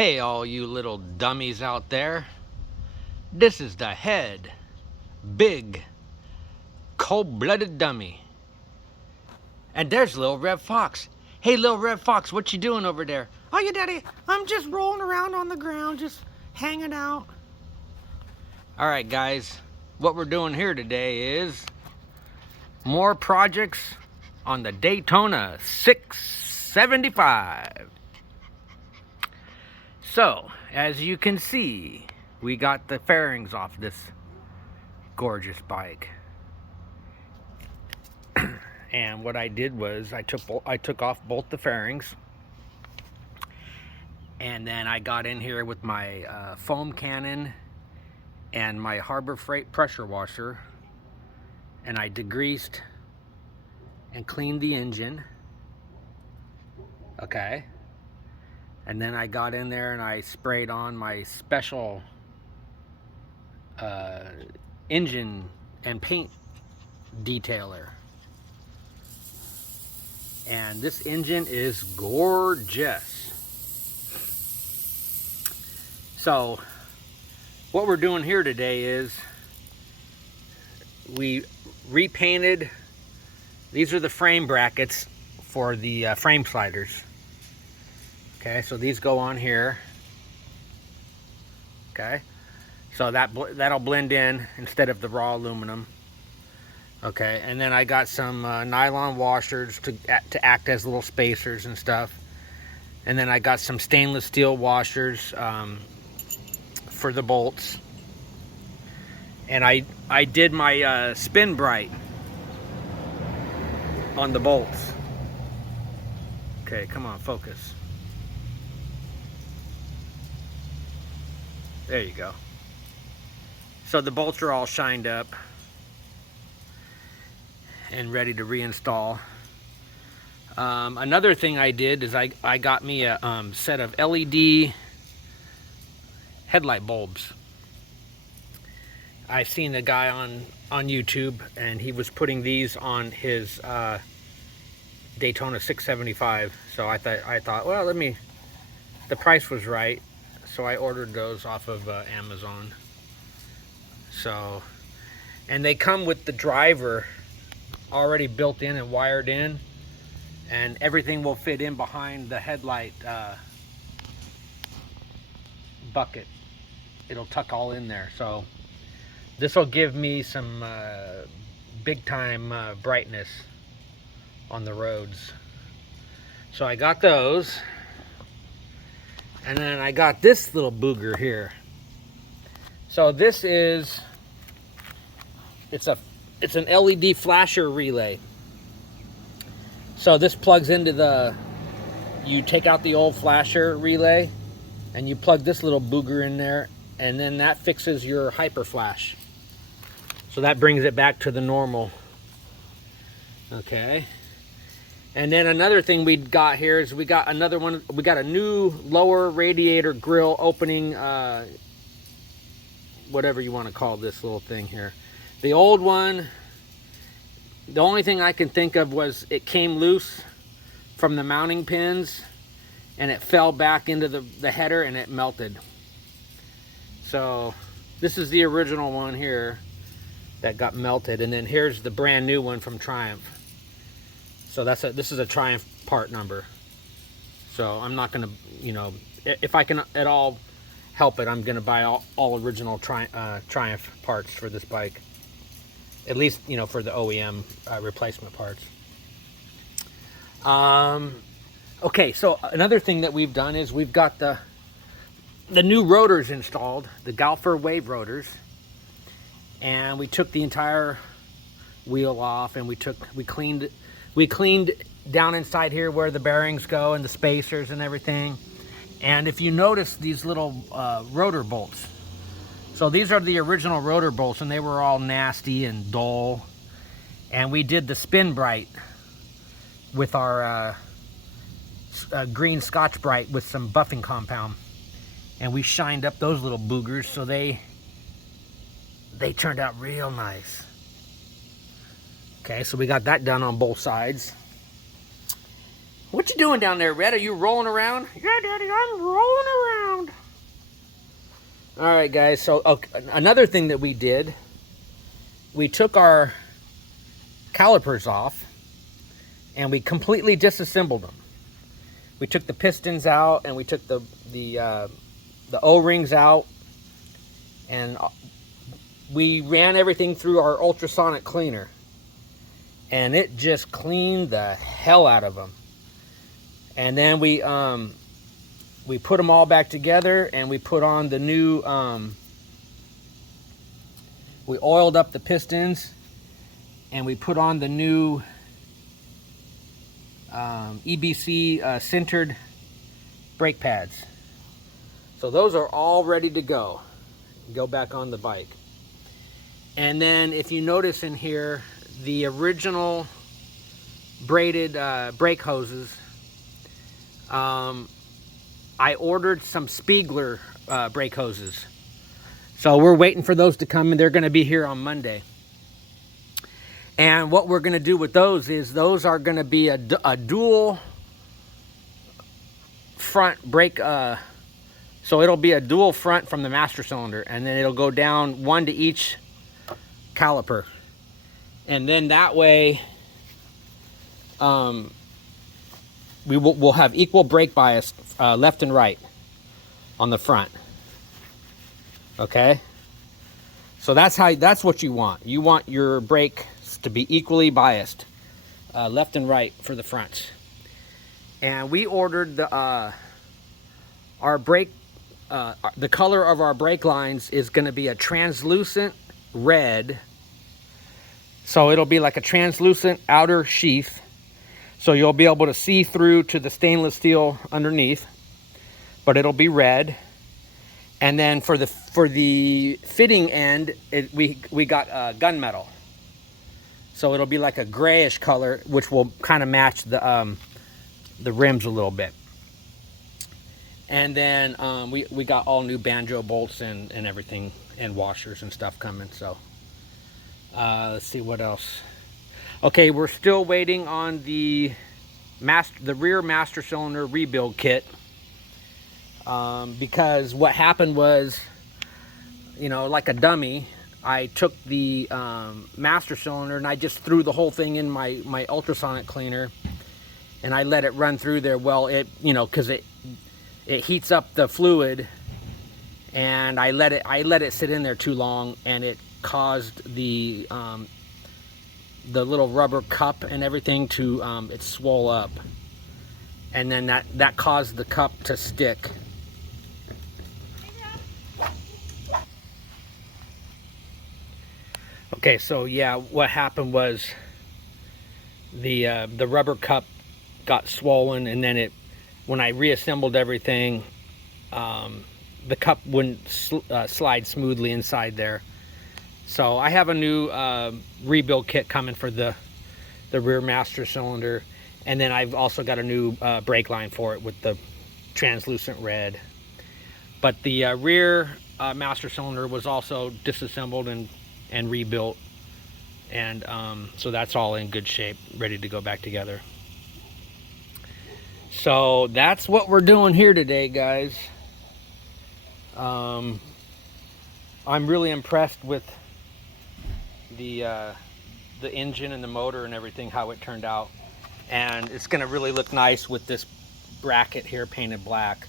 Hey, all you little dummies out there. This is the head, big, cold-blooded dummy. And there's Little Red Fox. Hey, Little Red Fox, what you doing over there? Oh, yeah, Daddy, I'm just rolling around on the ground, just hanging out. All right, guys, what we're doing here today is more projects on the Daytona 675. So, as you can see, we got the fairings off this gorgeous bike. And what I did was I took off both the fairings, and then I got in here with my foam cannon and my Harbor Freight pressure washer, and I degreased and cleaned the engine. Okay. And then I got in there and I sprayed on my special engine and paint detailer. And this engine is gorgeous. So what we're doing here today is we repainted. These are the frame brackets for the frame sliders. Okay, so these go on here. Okay, so that'll blend in instead of the raw aluminum. Okay, and then I got some nylon washers to act as little spacers and stuff. And then I got some stainless steel washers for the bolts. And I did my spin bright on the bolts. Okay, come on, focus. There you go. So the bolts are all shined up and ready to reinstall. Another thing I did is I got me a set of LED headlight bulbs. I seen a guy on YouTube, and he was putting these on his Daytona 675. So I thought, well, the price was right, so I ordered those off of Amazon. So, and they come with the driver already built in and wired in, and everything will fit in behind the headlight bucket. It'll tuck all in there. So this will give me some big time brightness on the roads. So I got those, and then I got this little booger here. So this is, it's an LED flasher relay. So this plugs into you take out the old flasher relay and you plug this little booger in there, and then that fixes your hyper flash. So that brings it back to the normal. Okay. And then another thing we got here is we got another one. We got a new lower radiator grill opening, whatever you want to call this little thing here. The old one, the only thing I can think of was it came loose from the mounting pins and it fell back into the header and it melted. So this is the original one here that got melted, and then here's the brand new one from Triumph. So this is a Triumph part number. So I'm not gonna, if I can at all help it, I'm gonna buy all original Triumph parts for this bike. At least, for the OEM replacement parts. Okay, so another thing that we've done is we've got the new rotors installed, the Galfer wave rotors, and we took the entire wheel off, and we cleaned down inside here where the bearings go and the spacers and everything. And if you notice these little rotor bolts, so these are the original rotor bolts, and they were all nasty and dull. And we did the spin bright with our green Scotch Brite with some buffing compound, and we shined up those little boogers, so they turned out real nice. Okay, so we got that done on both sides. What you doing down there, Red? Are you rolling around? Yeah, Daddy, I'm rolling around. All right, guys. So another thing that we did, we took our calipers off and we completely disassembled them. We took the pistons out and we took the O-rings out, and we ran everything through our ultrasonic cleaner, and it just cleaned the hell out of them. And then we put them all back together, and we put on the new, we oiled up the pistons, and we put on the new EBC centered brake pads. So those are all ready to go back on the bike. And then if you notice in here, the original braided brake hoses, I ordered some Speigler brake hoses. So we're waiting for those to come, and they're going to be here on Monday. And what we're going to do with those is those are going to be a dual front brake. So it'll be a dual front from the master cylinder, and then it'll go down one to each caliper. And then that way, we'll have equal brake bias left and right on the front. Okay, so that's what you want. You want your brakes to be equally biased, left and right for the fronts. And we ordered our brake. The color of our brake lines is going to be a translucent red. So it'll be like a translucent outer sheath, so you'll be able to see through to the stainless steel underneath, but it'll be red. And then for the fitting end, we got gunmetal, so it'll be like a grayish color, which will kind of match the rims a little bit. And then we got all new banjo bolts and everything, and washers and stuff coming. So let's see what else. Okay, we're still waiting on the rear master cylinder rebuild kit, because what happened was, like a dummy, I took the master cylinder and I just threw the whole thing in my ultrasonic cleaner, and I let it run through there. Well, because it heats up the fluid, and I let it sit in there too long, and it caused the little rubber cup and everything to it swole up, and then that caused the cup to stick. Okay, so yeah, what happened was the rubber cup got swollen, and then when I reassembled everything, the cup wouldn't slide smoothly inside there. So I have a new rebuild kit coming for the rear master cylinder, and then I've also got a new brake line for it with the translucent red. But the rear master cylinder was also disassembled and rebuilt, and so that's all in good shape, ready to go back together. So that's what we're doing here today, guys. I'm really impressed with the engine and the motor and everything, how it turned out, and it's going to really look nice with this bracket here painted black.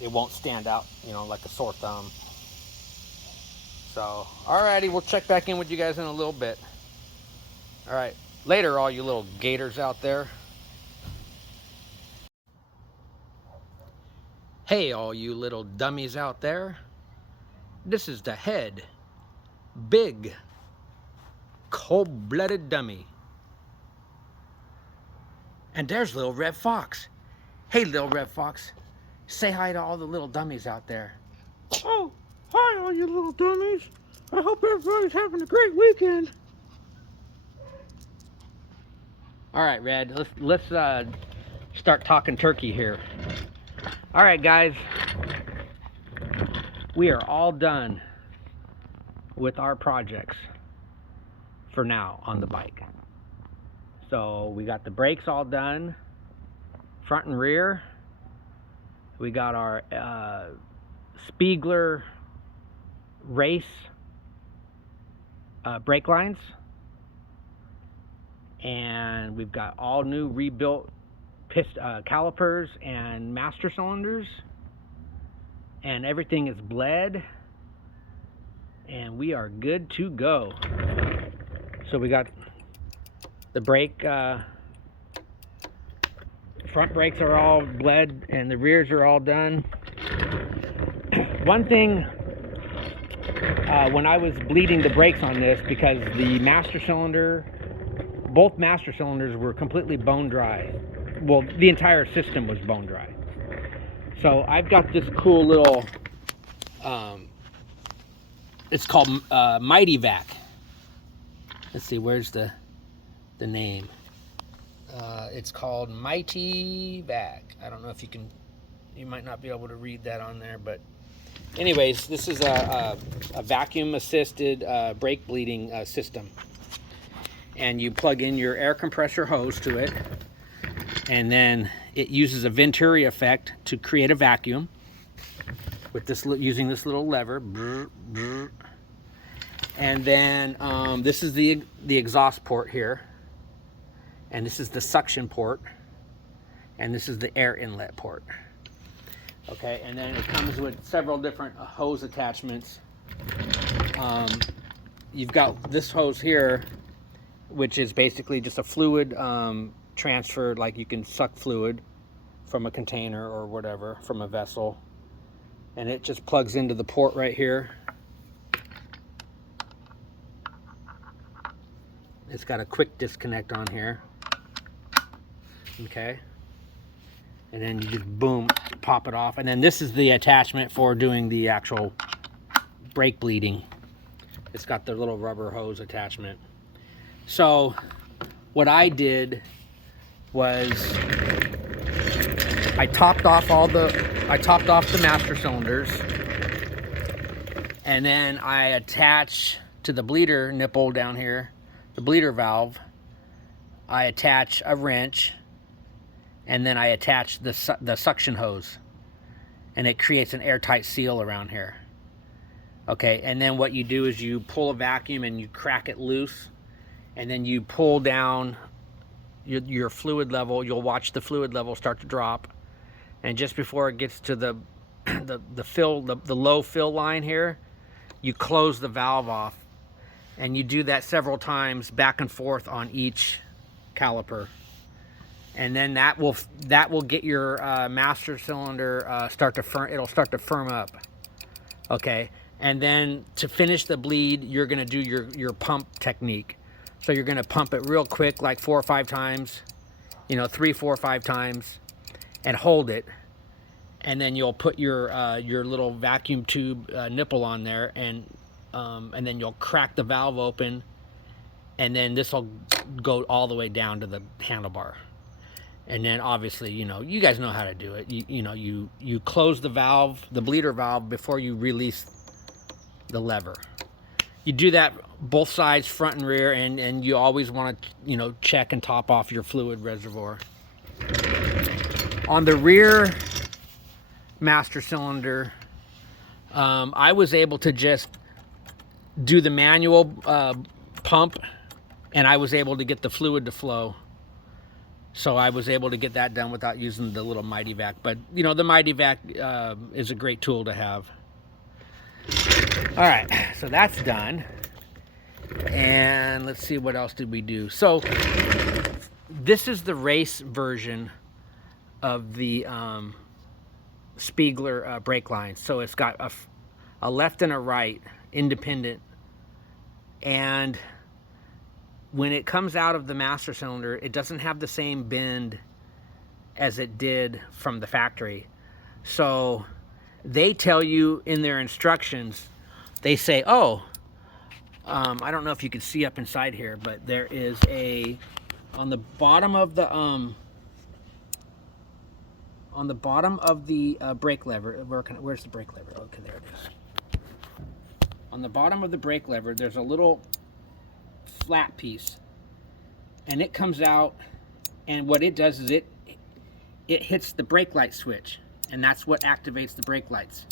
It won't stand out, like a sore thumb. So, alrighty, we'll check back in with you guys in a little bit. All right, later, all you little gators out there. Hey, all you little dummies out there. This is the head, big, cold-blooded dummy. And there's little Red Fox. Hey, little Red Fox, say hi to all the little dummies out there. Oh, hi, all you little dummies. I hope everybody's having a great weekend. All right, Red, let's start talking turkey here. All right, guys, we are all done with our projects for now on the bike. So we got the brakes all done, front and rear. We got our Speigler race brake lines, and we've got all new rebuilt calipers and master cylinders, and everything is bled, and we are good to go. So we got the brake, front brakes are all bled and the rears are all done. One thing, when I was bleeding the brakes on this, because the master cylinder, both master cylinders were completely bone dry. Well, the entire system was bone dry. So I've got this cool little, it's called Mighty Vac. Let's see, where's the name? It's called Mighty Vac. I don't know if you might not be able to read that on there, but anyways, this is a vacuum assisted brake bleeding system. And you plug in your air compressor hose to it, and then it uses a Venturi effect to create a vacuum with this, using this little lever. And then this is the exhaust port here, and this is the suction port, and this is the air inlet port. Okay, and then it comes with several different hose attachments. You've got this hose here, which is basically just a fluid transfer, like you can suck fluid from a container or whatever, from a vessel, and it just plugs into the port right here. It's got a quick disconnect on here. Okay, and then you just boom, pop it off, and then this is the attachment for doing the actual brake bleeding. It's got the little rubber hose attachment. So what I did was I topped off the master cylinders, and then I attach to the bleeder nipple down here, the bleeder valve, I attach a wrench, and then I attach the suction hose, and it creates an airtight seal around here. Okay, and then what you do is you pull a vacuum and you crack it loose, and then you pull down your fluid level. You'll watch the fluid level start to drop, and just before it gets to the low fill line here, you close the valve off, and you do that several times back and forth on each caliper, and then that will get your master cylinder it'll start to firm up. Okay, and then to finish the bleed, you're going to do your pump technique. So you're going to pump it real quick, like 4 or 5 times, 3, 4, 5 times, and hold it. And then you'll put your little vacuum tube nipple on there, and then you'll crack the valve open, and then this will go all the way down to the handlebar. And then obviously, you guys know how to do it. You close the valve, the bleeder valve, before you release the lever. You do that both sides, front and rear, and you always want to, check and top off your fluid reservoir. On the rear master cylinder, I was able to just do the manual pump, and I was able to get the fluid to flow. So I was able to get that done without using the little Mighty Vac. But, the Mighty Vac is a great tool to have. All right, so that's done. And let's see, what else did we do? So this is the race version of the Speigler brake line. So it's got a left and a right, independent. And when it comes out of the master cylinder, it doesn't have the same bend as it did from the factory. So they tell you in their instructions, they say, I don't know if you can see up inside here, but there is on the bottom of the brake lever. Where's the brake lever? Okay, there it is. On the bottom of the brake lever, there's a little flat piece, and it comes out, and what it does is it hits the brake light switch, and that's what activates the brake lights.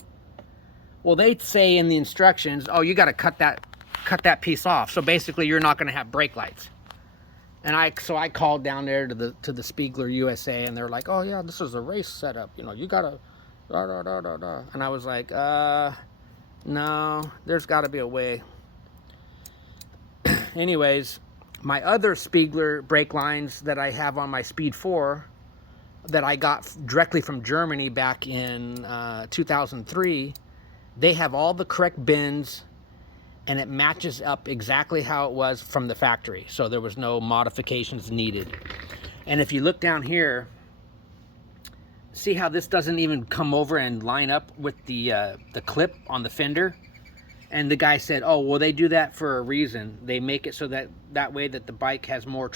Well, they say in the instructions, oh, you got to cut that piece off. So basically, you're not going to have brake lights. And so I called down there to the Speigler USA, and they're like, oh yeah, this is a race setup. You know, you gotta da da da da da. And I was like, no, there's got to be a way. Anyways, my other Speigler brake lines that I have on my Speed 4 that I got directly from Germany back in 2003, they have all the correct bends, and it matches up exactly how it was from the factory. So there was no modifications needed. And if you look down here, see how this doesn't even come over and line up with the clip on the fender? And the guy said, oh, well, they do that for a reason. They make it so that way that the bike has more,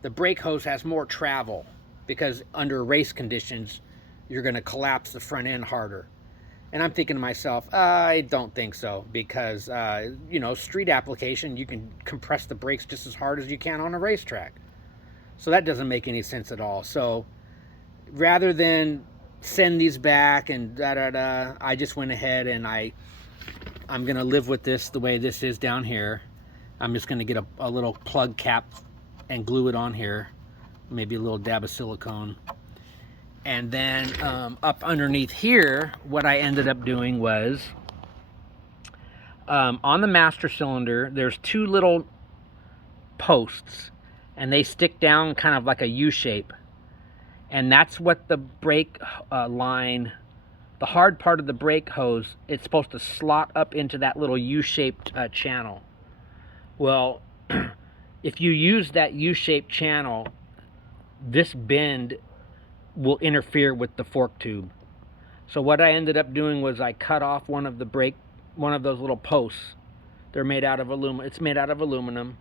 the brake hose has more travel, because under race conditions, you're gonna collapse the front end harder. And I'm thinking to myself, I don't think so, because, you know, street application, you can compress the brakes just as hard as you can on a racetrack. So that doesn't make any sense at all. So rather than send these back and da-da-da, I just went ahead and I'm going to live with this the way this is down here. I'm just going to get a little plug cap and glue it on here. Maybe a little dab of silicone. And then up underneath here, what I ended up doing was, on the master cylinder, there's two little posts, and they stick down kind of like a U shape. And that's what the brake line, the hard part of the brake hose, it's supposed to slot up into that little U-shaped channel. Well, if you use that U-shaped channel, this bend will interfere with the fork tube. So what I ended up doing was I cut off one of those little posts. They're made out of aluminum. It's made out of aluminum.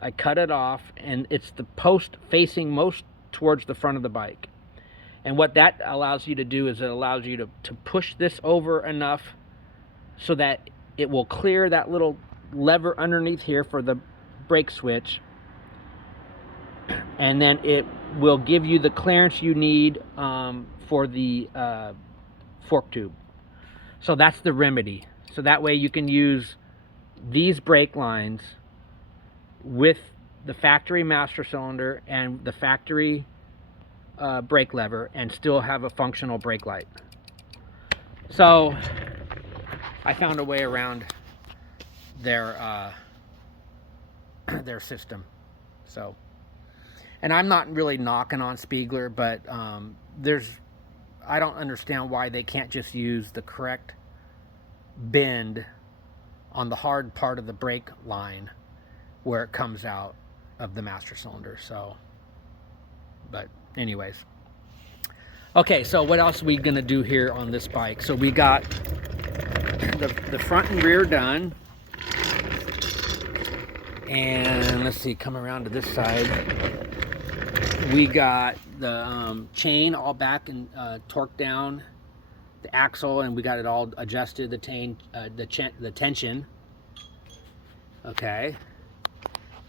I cut it off, and it's the post facing most towards the front of the bike. And what that allows you to do is it allows you to push this over enough so that it will clear that little lever underneath here for the brake switch, and then it will give you the clearance you need for the fork tube. So that's the remedy. So that way you can use these brake lines with the factory master cylinder and the factory brake lever and still have a functional brake light. So I found a way around their system. So, and I'm not really knocking on Speigler, but I don't understand why they can't just use the correct bend on the hard part of the brake line where it comes out of the master cylinder. So, but anyways, okay, so what else are we gonna do here on this bike? So we got the front and rear done, and let's see, come around to this side, we got the chain all back and torqued down, the axle, and we got it all adjusted, the tension. Okay,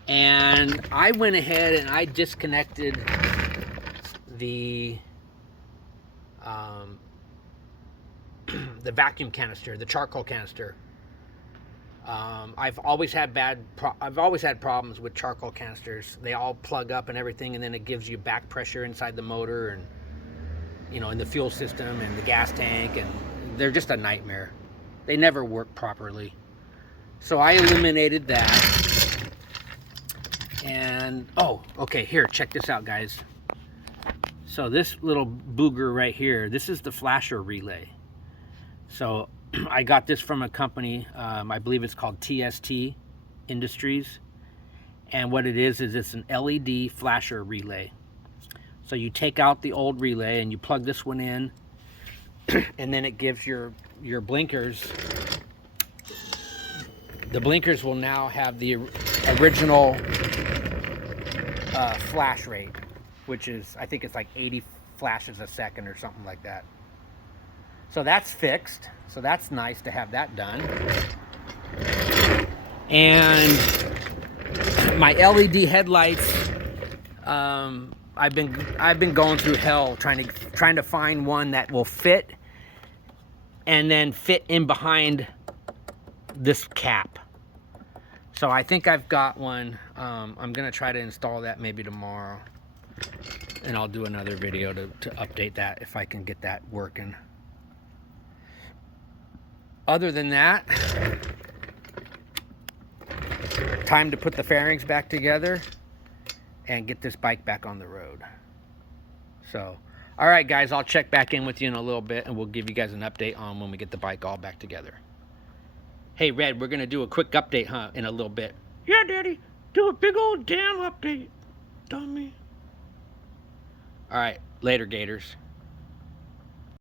and I went ahead and I disconnected the vacuum canister, the charcoal canister. I've always had problems with charcoal canisters. They all plug up and everything, and then it gives you back pressure inside the motor, and you know, in the fuel system and the gas tank, and they're just a nightmare. They never work properly. So I eliminated that. And oh, okay, here, check this out, guys. So this little booger right here, this is the flasher relay. So I got this from a company, I believe it's called TST Industries. And what it is it's an LED flasher relay. So you take out the old relay and you plug this one in, and then it gives your blinkers. The blinkers will now have the original flash rate, which is, I think it's like 80 flashes a second or something like that. So that's fixed. So that's nice to have that done. And my LED headlights I've been going through hell trying to find one that will fit and then fit in behind this cap. So I think I've got one. I'm gonna try to install that maybe tomorrow, and I'll do another video to update that if I can get that working. Other than that, time to put the fairings back together and get this bike back on the road. So, all right, guys, I'll check back in with you in a little bit, and we'll give you guys an update on when we get the bike all back together. Hey, Red, we're going to do a quick update, huh, in a little bit. Yeah, Daddy. Do a big old damn update, dummy. All right, later, Gators.